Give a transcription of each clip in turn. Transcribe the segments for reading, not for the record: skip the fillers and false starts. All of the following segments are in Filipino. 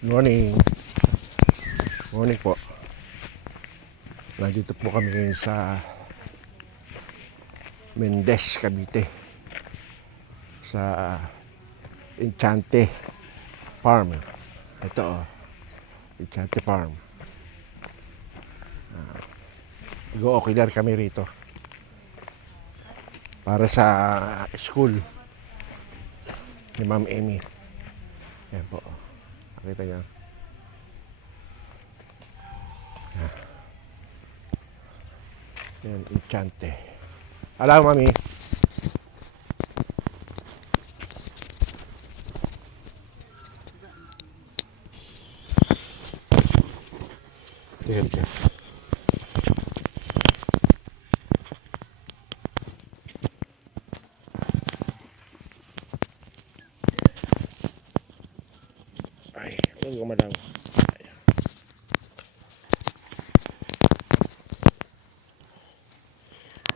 Morning. Morning po. Nandito po kami ngayon sa Mendez, Cavite. Sa Enchante Farm. Ito Enchante Farm. Go-ocular kami rito. Para sa school ni Ma'am Amy. Ayan po. Nakita niyo. Yan, Enchante. Hello, Mami. Teka. Ay, huwag gumadang.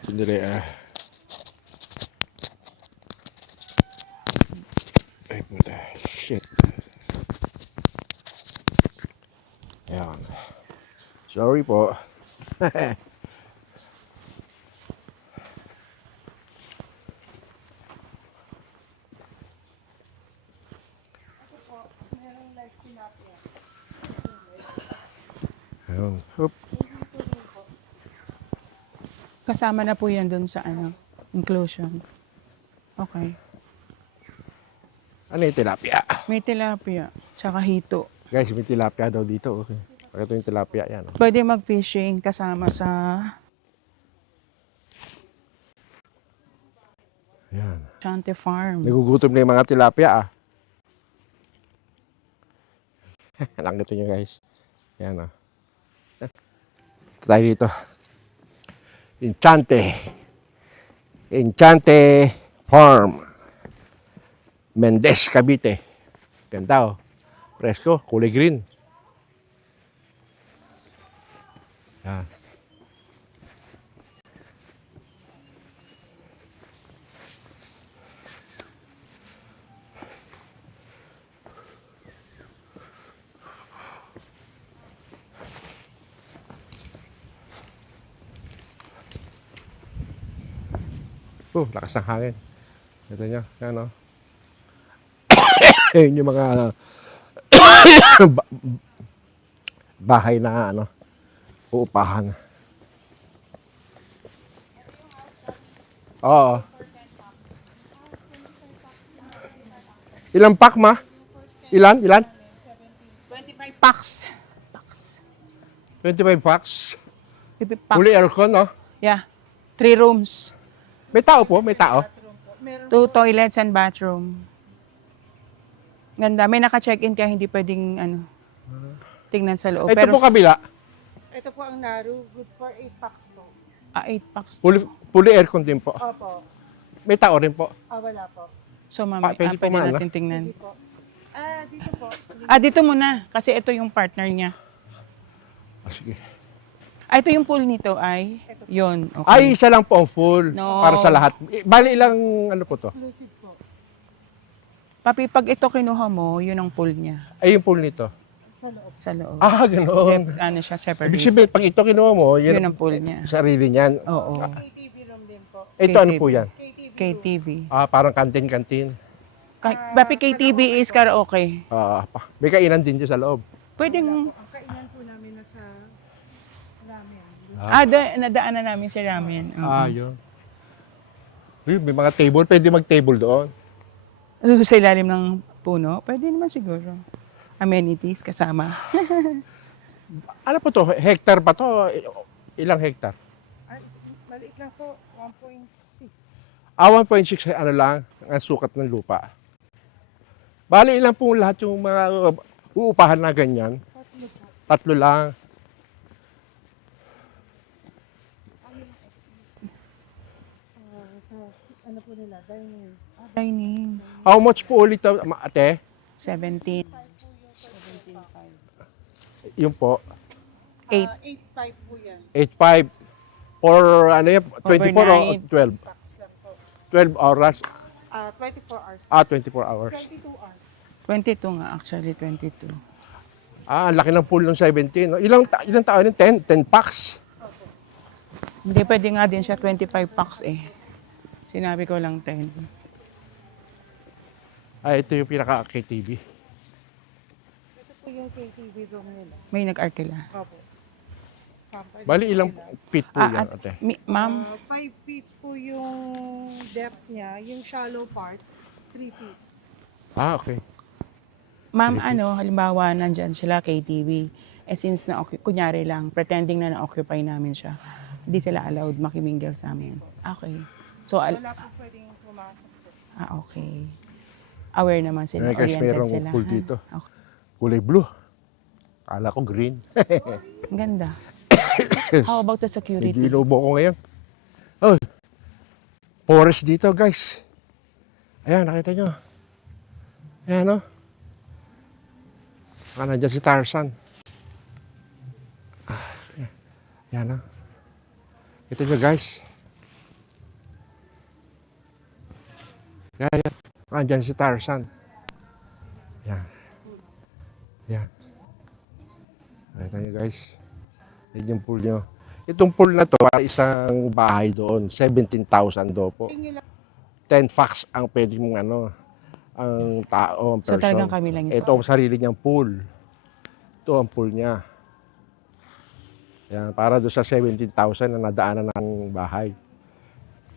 Sandali Ay puta, shit. Ayan. Sorry po. Ayan. Hoop. Kasama na po yan dun sa inclusion. Okay. Ano yung tilapia? May tilapia, tsaka hito. Guys, may tilapia daw dito. Okay. Pakita yung tilapia yan. Pwede mag-fishing kasama sa... Yan. Enchante Farm. Nagugutom na yung mga tilapia Langit nyo guys. Yan tayo dito. Enchante Farm. Mendez, Cavite. Ganda Presko, kulay green. Yan. Lakas ng hangin. Ito nyo, yan Yun yung mga bahay na uupahan. Oo. Ilang pack ma? Ilan? 25 packs. 25 packs. 50 packs. Fully aircon, Yeah. 3 rooms. May tao po, may tao. 2 toilets and bathroom. Ganda. May naka-check-in kaya hindi pwedeng tingnan sa loob. Ito po kabila. Ito po ang Naru, good for 8 packs po. 8 packs. Fully aircon din po. Opo. May tao rin po. Wala po. So, mami, Pwede po pwede man, natin tingnan. Hindi po. Dito po. Dito muna. Kasi ito yung partner niya. Sige. Ito yung pool nito ay? Yun. Okay. Ay, isa lang po ang full. No. Para sa lahat. Bali ilang po to? Exclusive po. Papi, pag ito kinuha mo, yun ang pool niya. Ay, yung pool nito. Sa loob. Sa loob. Ganoon. Siya, separate. Ibig sabihin, pag ito kinuha mo, Yun ang pool niya. Sarili niyan. Oo. KTV room din po. Ito ano po yan? KTV. Parang kantin-kantin. Papi, KTV is karaoke. May kainan din dyan sa loob. Pwedeng... Ang kainan po namin nasa ramen. Nadaanan namin si Ramen. Yun. Uy, may mga table. Pwede mag-table doon. Sa ilalim ng puno? Pwede naman siguro. Amenities kasama. Ano po to? Hectare ba to? Ilang hectare? Maliit lang po, 1.6. 1.6 ano lang ang sukat ng lupa. Bali ilan po lahat yung mga uupahan na ganyan? 3 lang. Ano po nila, dining. Dining. How much po ulit ate? 17. Yung po, 8.5 po yan. 8.5 or ano yan, 24 o Overnight. 12? Packs lang po. 12 hours? 24 hours. 24 hours. 22 hours. 22 nga, actually 22. Ang laki ng pool ng 17. No? Ilang tao yun? 10 packs. Hindi, pwede nga din siya 25 packs eh. Sinabi ko lang 10. Ito yung pinaka-KTV. Ito po yung KTV room nila. May nag-arkila. Opo. Company Bali, ilang nila. feet po yan, ate? Ma'am, 5 feet po yung depth niya. Yung shallow part, 3 feet. Okay. ma'am, halimbawa, nandyan sila KTV. Eh since kunyari lang, pretending na na-occupy namin siya, hindi sila allowed makimingle sa amin. Okay. So, Wala po pwedeng pumasok po. okay. Aware naman sila, Guys, oriented mayroong sila. pool dito. Okay. Kulay blue. Kala ko green. Ang ganda. How about the Medyo security? inubo ko ngayon. Oh, forest dito, guys. Ayan, nakita nyo. Ayan, nandyan si Tarzan. Ayan, Ito nyo, guys. Ayan, nandyan si Tarzan. Ayan. Ayan. Nakita nyo, guys. Yan yung pool nyo. Itong pool na to, isang bahay doon. 17,000 do po. 10 facts ang pwede mong ang tao, ang So person. talagang kami lang yung Ito ang sarili niyang pool. Ito ang pool niya. Yan, para doon sa 17,000 na nadaanan ng bahay.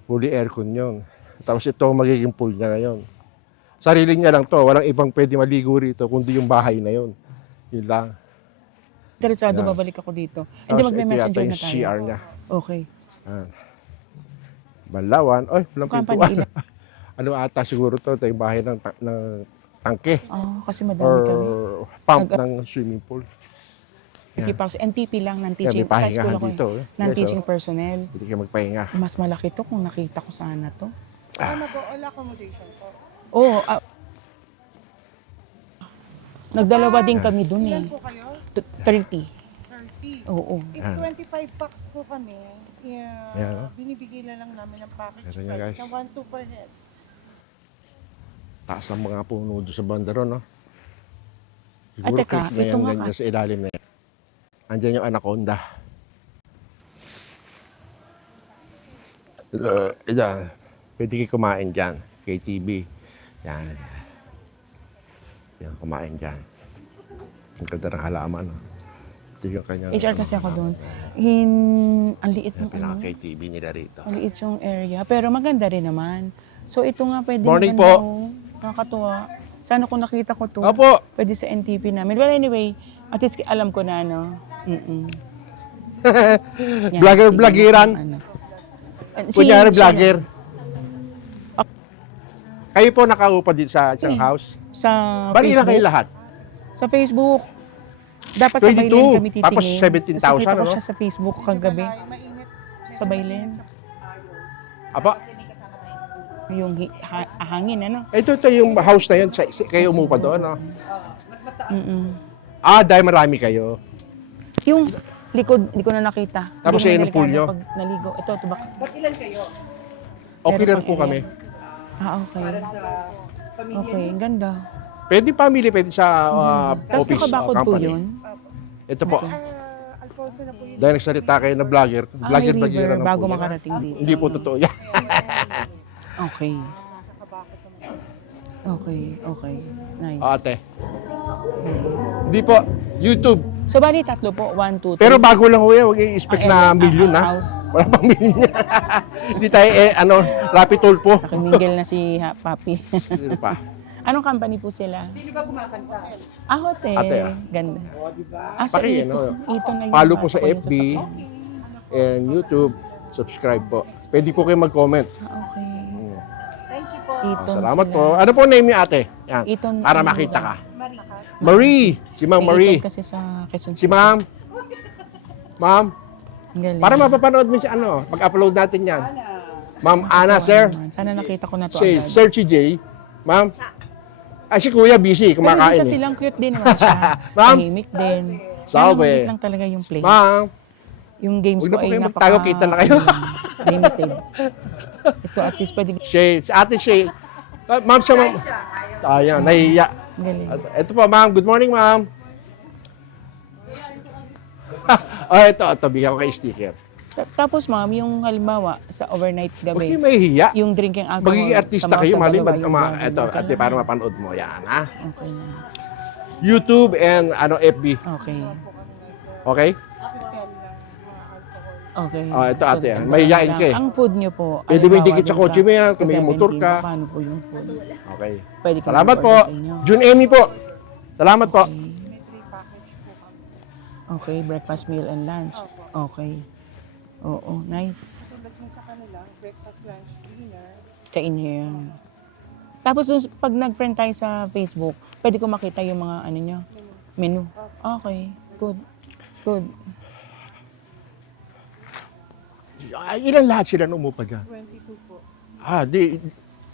Fully aircon yun. Tapos ito ang magiging pool niya ngayon. Sarili niya lang to. Walang ibang pwede maligo rito kundi yung bahay na yun. Yun lang. Interesado, Yan. babalik ako dito. Hindi, Tapos ito yata magme-messenger yung na tayo. CR niya. Okay. Yan. Balawan. Ay, walang Company pintuan. ilan? Ano ata siguro to? Ito yung bahay ng tangke. Kasi madami Or kami. pump ng swimming pool. Nakipag NTP lang ng Yan, teaching. may Sa pahingahan school ako dito. ng teaching personnel. Hindi ka magpahinga. Mas malaki to kung nakita ko sana to. All accommodation po. Oo. Nagdalawa din kami dun eh. Ilan po kayo? 30. 30. Oo. If Yan. 25 packs po kami, Yan, binibigay na lang namin ang package Yan, price guys. na 1,2 per head. Taas ang mga puno doon sa banda ron, no? Ah, Siguro teka, creek na ito yan, nga ganyan sa ilalim na yan. Andyan yung anaconda. Yan. Pwede kayo kumain dyan. KTV. Yan. Yan, kumain dyan. Ang ganda ng halaman, no? Ito yung kanyang... HR kasi ako doon. Ang liit Yan, ng pinaka-KTV nila rito. Ang liit yung area. Pero maganda rin naman. So ito nga pwede Morning maganda, po. oh. Nakakatuwa. Sana kung nakita ko to, Opo! pwede sa NTP namin. Well, anyway, at least alam ko na, no? Yan, Vlogger, sige, vlogiran. Kunyari, vlogger. Kayo po nakaupa dito sa isang house? Sa Bali lang kayo Facebook. lahat? Sa Facebook. Dapat sa 22, Baylen kami titingin. tapos 17,000, Kasi kita ko ano? siya sa Facebook kagabi. Mainit. Sa Baylen. Apa? Yung hangin, ano? Ito yung house na yun. Kayo umupa doon, no? Dahil marami kayo. Yung likod, hindi ko na nakita. Tapos Hindi yun na ang pool delikado nyo? Pag naligo. Ito, bak. Okay Meron lang po pang kami. Okay. Okay, ang ganda. Pwede family, pwede sa Tapos office nakabakod po company. yun. Ito po. Alfonso na po yun. Dahil nagsalita kayo na vlogger. May Vlogger river ng bago po yan. makarating dito. Hindi po totoo yan. Okay. Nakabakot naman. Okay, okay. Nice. Ate. Hindi po. YouTube. So, bali tatlo po. 1, 2, 3. Pero bago lang ho yan. Huwag i-expect na million, ha? House. Wala pang million yan. Hindi tayo, rapid toll po. Nakimingil na si Papi. Sino pa? Anong company po sila? Sino ba kumakanta? Hotel. Ate, Ganda. So Paki, ito, ito na yung Follow po nabasa sa ko yung FB sasakyan. and YouTube. Subscribe po. Pwede po kayo mag-comment. Okay. Thank you po. Iton Salamat sila. po. Ano po name niyo, ate? Yan. Iton, Para ano makita ba? ka. Marie. Si Ma'am May Marie. Iton kasi sa Quezon Si Ma'am. Ma'am. Ang galing. Para mapapanood mo siya, pag-upload natin yan. Ma'am Ana, sir. Sana nakita ko na to Si agad. Sir CJ. Ma'am. Ay, si Kuya busy. Pero Kumakain minsan eh. silang cute din naman siya. Ma'am. Tahimik din. Sabi. Maliit lang talaga yung play. Ma'am. Yung games Huwag na ko po ay kayo napaka... magtago, kita na kayo. limited. Ito at least pwede... Si Ate Shay. Ma'am siya, ma'am. Ayan, nahiya. Galing. Ito po, ma'am. Good morning, ma'am. Ito, bigyan ko kay sticker. Tapos ma'am, yung halimbawa sa overnight Huwag gabi, kayo mahihiya. yung drinking alcohol. Magiging artista sa mga kayo, sa mali. dalawa, yung Ito, okay ate, na. para mapanood mo. Yan, ha? Okay na. YouTube and FB. Okay. Okay? Kasi sell lang mga alcohol. Okay. Ito, ate, ang may hiyain lang. ka eh. Ang food nyo po, Pwede mo halimbawa idikit sa dun kotse mo yan, kung may 17, motor ka. Paano po yung food? Okay. Pwede ka Salamat po. mag-order sa inyo. June Emmy po. Salamat po. Okay. May 3 package po kami. Okay, breakfast, meal, and lunch. Okay. Oo, nice. Tulad mo sa kanila, breakfast, lunch, dinner. Sa inyo yun. Tapos dun, pag nag-friend tayo sa Facebook, pwede ko makita yung mga ano nyo, menu. Okay, good. Good. Ilan lahat sila na umupad yan? 22 po.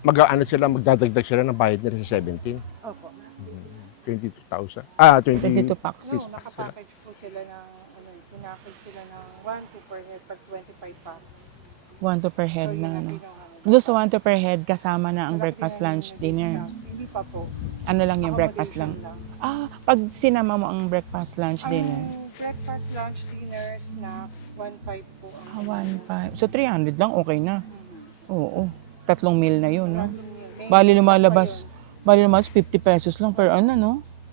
Mag-ano sila, magdadagdag sila ng bayad nila sa 17. Opo. 22,000. 22 packs. No, nakapackage po sila ng, pinakage sila ng 1-2 per head pag 25 packs. 1 per head So, yun na ang ano. ginawa. Doon sa 1 per head, kasama na ang Malaki breakfast, ang lunch, dinner. discount. Hindi pa po. Ano lang yung breakfast lang? Accommodation Pag sinama mo ang breakfast, lunch, dinner. Ang breakfast, lunch, dinner, snack, 1.5 po. 1.5. So 300 lang, okay na. Oo. 3 meal na yun, no? Bali lumalabas 50 pesos lang per ano, no?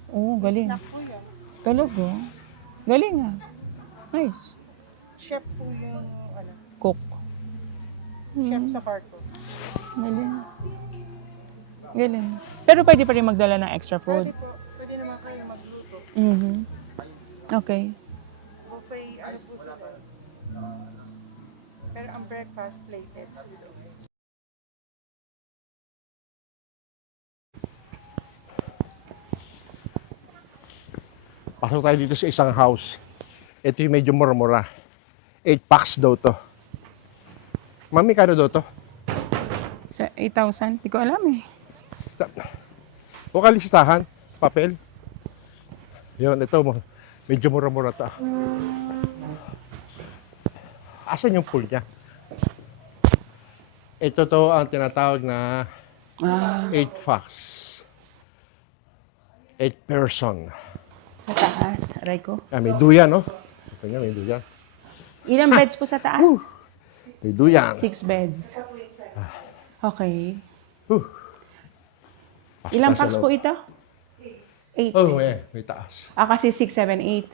Oo, galing. Snack po yan. Talaga. Galing ah. Nice. Chef po yung, Cook. chef sa kwarto. Galing. Galing. Pero pwede pa rin magdala ng extra food. Pwede po, pwede naman kayo magluto. Mhm. Okay. Buffet, po sila. Pero ang breakfast, plated. Pasok tayo dito sa isang house. Ito yung medyo mura-mura. 8 packs daw to. Mami, kano daw to? Sa 8,000? Di ko alam eh. Bukal listahan, papel. Yun, ito mo. Medyo mura-mura to. Asan yung pool niya? Ito to ang tinatawag na 8 packs. 8 person. Sa taas, aray ko. May duyan, no? Ito nga, may duyan. Ilang beds po sa taas? May duyan. 6 beds. Okay. Pasok Ilang tayo sa packs loob. po ito? 8. Oh, may taas. Kasi 6, 7, 8.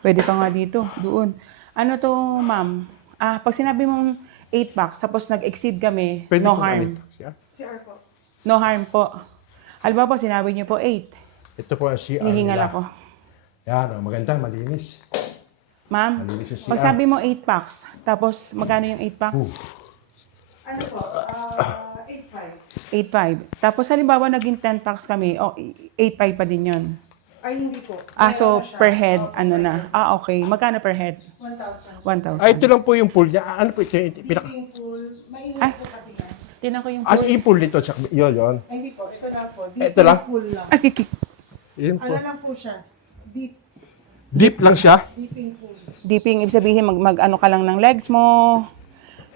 Pwede pa nga dito, doon. Ano to, ma'am? Pag sinabi mong 8 packs, tapos nag-exceed kami, Pwede no po harm. kami. Siya? CR po. No harm po. Halimbawa po, sinabi niyo po 8. Ito po ang CR Hinihingal nila. ako. Yan, maganda, malinis. Ma'am, Malinis ang CR. pag sabi mo 8 packs, tapos magkano yung 8 packs? Ano po? 8.5. 8.5. Tapos halimbawa naging 10 packs kami, 8.5 pa din yun. Ay, hindi po. So Meron na siya. per head, Opo, ano na. Okay. Magkano per head? 1,000. 1,000. Ito lang po yung pool niya. Ano po ito? Pinaka... Dipping pool. Mainit Ay. po kasi yan. Tinan ko yung Yung pool nito. Yun. Ay, hindi po. Ito lang po. Ito Dipping lang? pool lang. Yun po. Ano lang po siya? Deep lang siya. Dipping pool. Dipping, ibig sabihin mag-ano ka lang ng legs mo,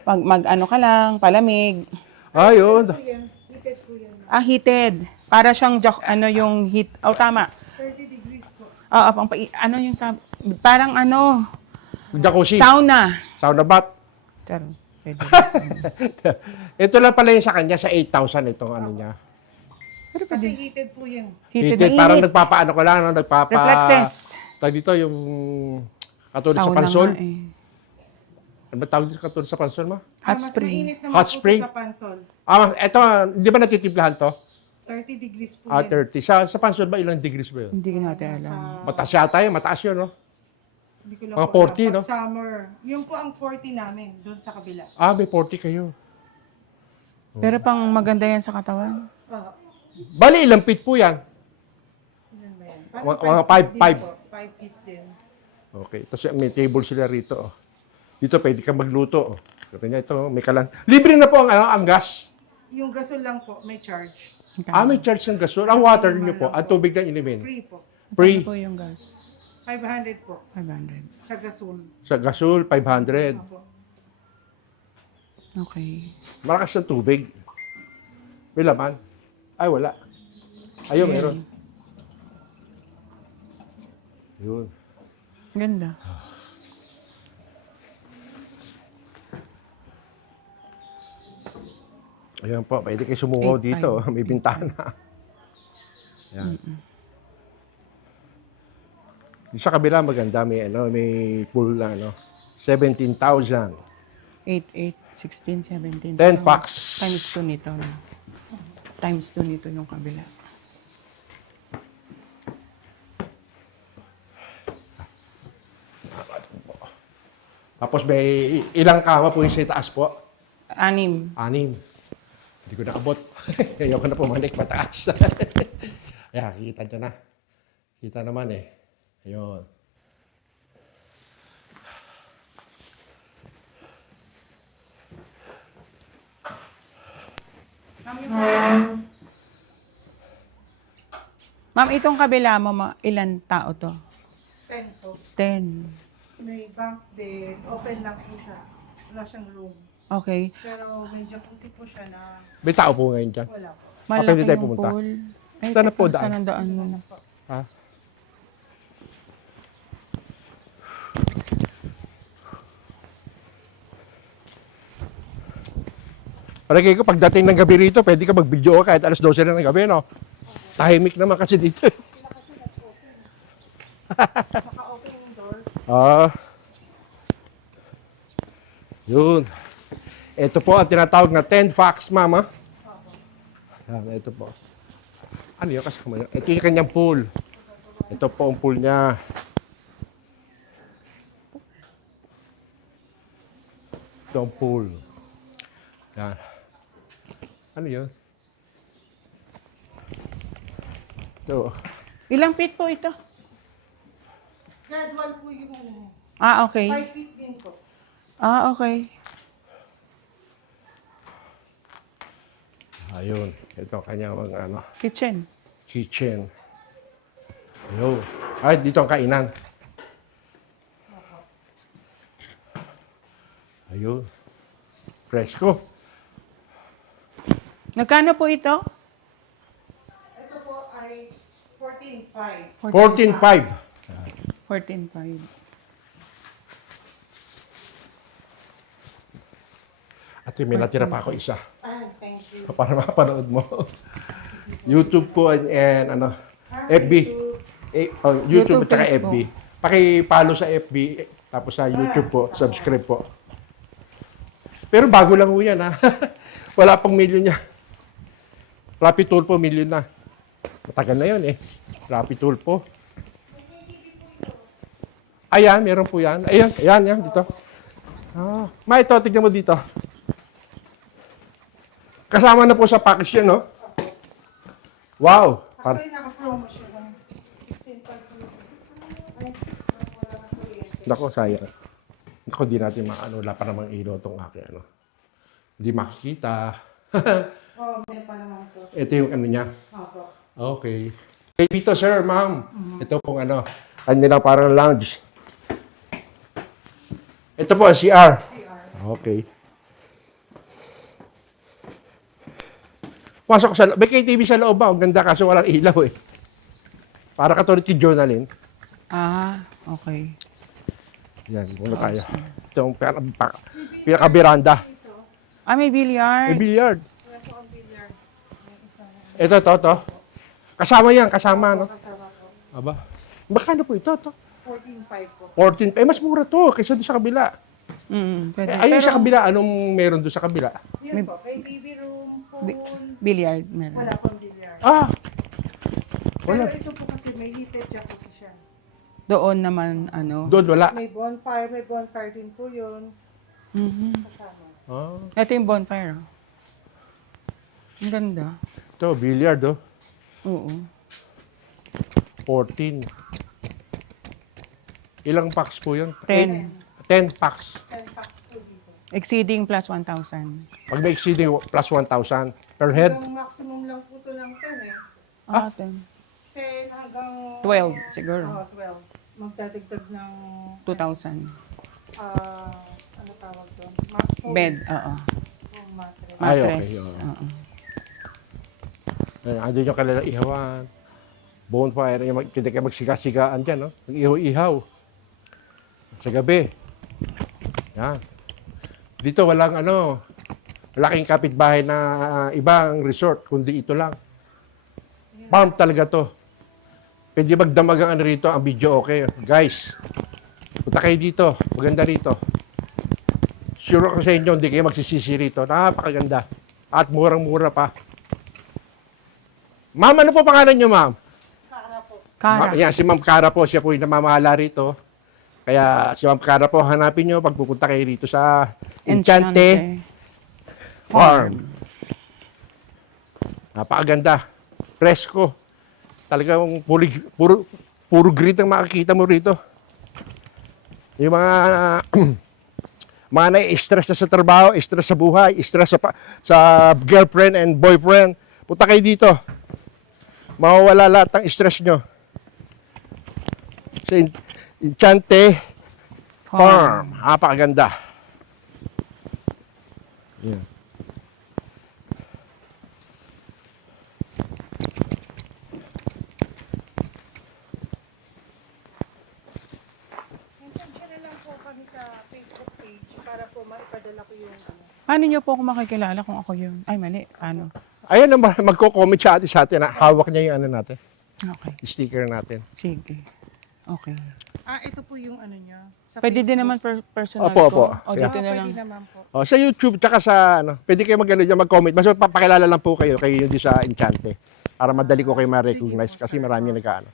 mag-ano ka lang, palamig. Yun. Po yan. Heated po yan. Heated. Para siyang, yung heat. Tama. 30 degrees po. Ano yung, parang ano, Jacuzzi. sauna. Sauna bath. Charot. Pwede. Ito lang pala yung sa kanya, sa 8,000 itong ano niya. Pero Kasi pwede. heated po yan. Heated, Heated, parang mainit. nagpapaano ko lang, no? Reflexes. Tawag dito yung katulad sa Sauna pansol. nga eh. Ano ba tawag dito katulad sa pansol mo? Hot Mas spring. mainit naman Hot po spring? sa pansol. Ito, di ba natitiplahan to? 30 degrees po 30. Sa pansol ba, ilang degrees ba yun? Hindi ko natin alam. Mataas yata yun, mataas yun, no? Hindi ko lang Mga po alam. 40, no? Pag summer. Yun po ang 40 namin, doon sa kabila. May 40 kayo. Pero pang maganda yan sa katawan. Bali, ilang feet po yan? Ilan ba yan? Mga 5 feet din. Okay. Tapos may table sila rito. Oh. Dito pwede ka magluto. Oh. Kata niya ito, may kalan. Libre na po ang gas. Yung gasol lang po, may charge. May charge ng gasol. Ang water niyo po, ang tubig na inimin. Free po. Free. Ano po yung gas? 500 po 500. sa gasol. Sa gasol, 500. Opo. Okay. Malakas ng tubig. May laman. Ay, wala. Ayun, meron. Yun. Ganda. Ayan po, pwede kayo sumungaw 8.5. dito. May bintana. Ayan. Sa kabila maganda, may pool na 17,000. 8, 16, 17. 10 packs. Times 2 nito. No? Times 2 nito yung kabila. Tapos may ilang kama po yung sa itaas po? 6. 6. Hindi ko naabot. Ayoko na pumanik mataas. Ayan, kita nyo na. Kita naman eh. Ayun. Ma'am, itong kabila mo, ilan tao to? 10 po. 10. May bunk bed, open lang po siya. Wala siyang room. Okay. Pero may jacuzzi po siya na May tao po ngayon dyan. wala po. Malaki pwede tayo yung pumunta? pool. Ay, Saan na teka, po daan? Saan ang daan mo? Ha? Palagay ko, pagdating ng gabi rito, pwede ka mag-video kahit alas 12 na ng gabi, no? Tahimik naman kasi dito. Naka-open yung door. Ah. Yun. Ito po ang tinatawag na 10 facts, mama. Yan, ito po. Ano yun? Kasama yun? Ito yung kanyang pool. Ito po ang pool niya. Ito ang pool. Yan. Ano yun? Ito. Ilang feet po ito? Gradual po yung Ah, okay. 5 feet din po. Ah, okay. Ayun. Ito ang kanyang mga Kitchen. kitchen. Ayun. Ay, dito ang kainan. Ayun. Presko. Nagkano po ito? Ito po ay 14.5. 14.5. 14.5. At may natira pa ako isa. Ah, thank you. Para mapanood mo. YouTube po and FB. YouTube at saka FB. Facebook. Paki-follow sa FB, tapos sa YouTube po, subscribe po. Pero bago lang po yan, ha? Wala pang million niya. Rapid Tool po, million na. Matagal na yun eh. Rapid Tool po. Ayan, meron po yan. Ayan, yan, dito. Ah, ito, tignan mo dito. Kasama na po sa package yan, no? Wow! Actually, naka-promo siya ng 16.5. Ay, wala na kuryente. Nako, sayang. Nako, di natin maano, wala pa namang ilaw itong aking Hindi makikita. Oh, may pa naman po. Ito yung niya. Opo. Okay. Okay, dito, sir, ma'am. Ito pong nila parang lounge. Ito po, CR. CR. Okay. Pasok sa may KTV sa loob ba? Ang ganda kaso walang ilaw eh. Para katulad kay Jonalyn. Ah, okay. Yan, muna tayo. Ito yung pinaka-veranda. Ah, may billiard. May billiard. Wala po ang billiard. May isang Ito. Kasama yan, kasama, no? kasama po. Aba. Magkano po ito? 14.5 po. 14. Mas mura to kaysa doon sa kabila. Pwede. Ayun sa kabila, anong meron doon sa kabila? Yun po, may TV room, pool. Billiard meron. Wala pong billiard. Ah! Pero Wala. ito po kasi may heated jacuzzi siya. Doon naman, Doon wala. May bonfire din po yun. Kasama. Ah. Ito yung bonfire. Oh. Ang ganda. Ito, billiard, oh. Oo. 14. Ilang packs po yun? 10. 10 packs. 10 packs po dito. Exceeding plus 1,000. Pag may exceeding plus 1,000 per head. Hanggang maximum lang po ito ng 10 eh. Ah, 10. 10 hanggang... 12 siguro. Oo, 12. Magdadagdag ng... 2,000. Ano tawag doon? Bed, oo. Full mattress. Ay, Mattress. okay, oo. Oo. Andun yung kanilang ihawan. Bonfire, yung hindi kayo magsika-sigaan dyan, no? Mag-ihaw-ihaw. Sa gabi. Yan. Dito walang Laking kapitbahay na ibang resort, kundi ito lang. Farm talaga to. Pwede magdamag ang ano rito, ang video okay. Guys, punta kayo dito. Maganda rito. Sure ako sa inyo, hindi kayo magsisisi rito. Napakaganda. At murang-mura pa. Ma'am, ano po pangalan nyo, ma'am? Kara. Yan, si Ma'am Kara po. Siya po yung namamahala rito. Kaya si Ma'am Kara po, hanapin nyo pag pupunta kayo rito sa Enchante Farm. Napakaganda. Presko. Talagang puro green ang makikita mo rito. Yung mga mga nai-stress na sa trabaho, stress sa buhay, stress sa girlfriend and boyfriend, punta kayo dito. Mawawala lahat ng stress nyo. Sa Enchante Farm. Napakaganda. Yan. Mention na lang po kami sa Facebook page para po maipadala ko yung ano. Paano niyo po ako makikilala kung ako yun? Ay, mali. Paano? Ayan naman, magko-comment siya ate sa atin. Hawak niya yung ano natin, Okay. sticker natin. Sige. Okay. Ito po yung ano niya. Sa Pwede din Facebook. naman personal Opo, ko. opo. O dito na lang. Pwede naman po. Oh, sa YouTube, tsaka sa, ano, pwede kayo mag-comment. Basta papakilala lang po kayo yung di sa Enchante. Para madali ko kayo ma-recognize Sige po, kasi sir. marami nagkaano.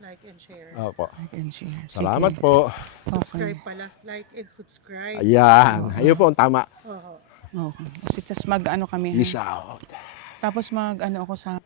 Like and share. Opo. Like and share. Sige. Salamat po. Okay. Subscribe pala. Like and subscribe. Ayan. Ayun po ang tama. Oo. Okay. Kasi tas mag-ano kami. Peace out. Tapos mag-ano ako sa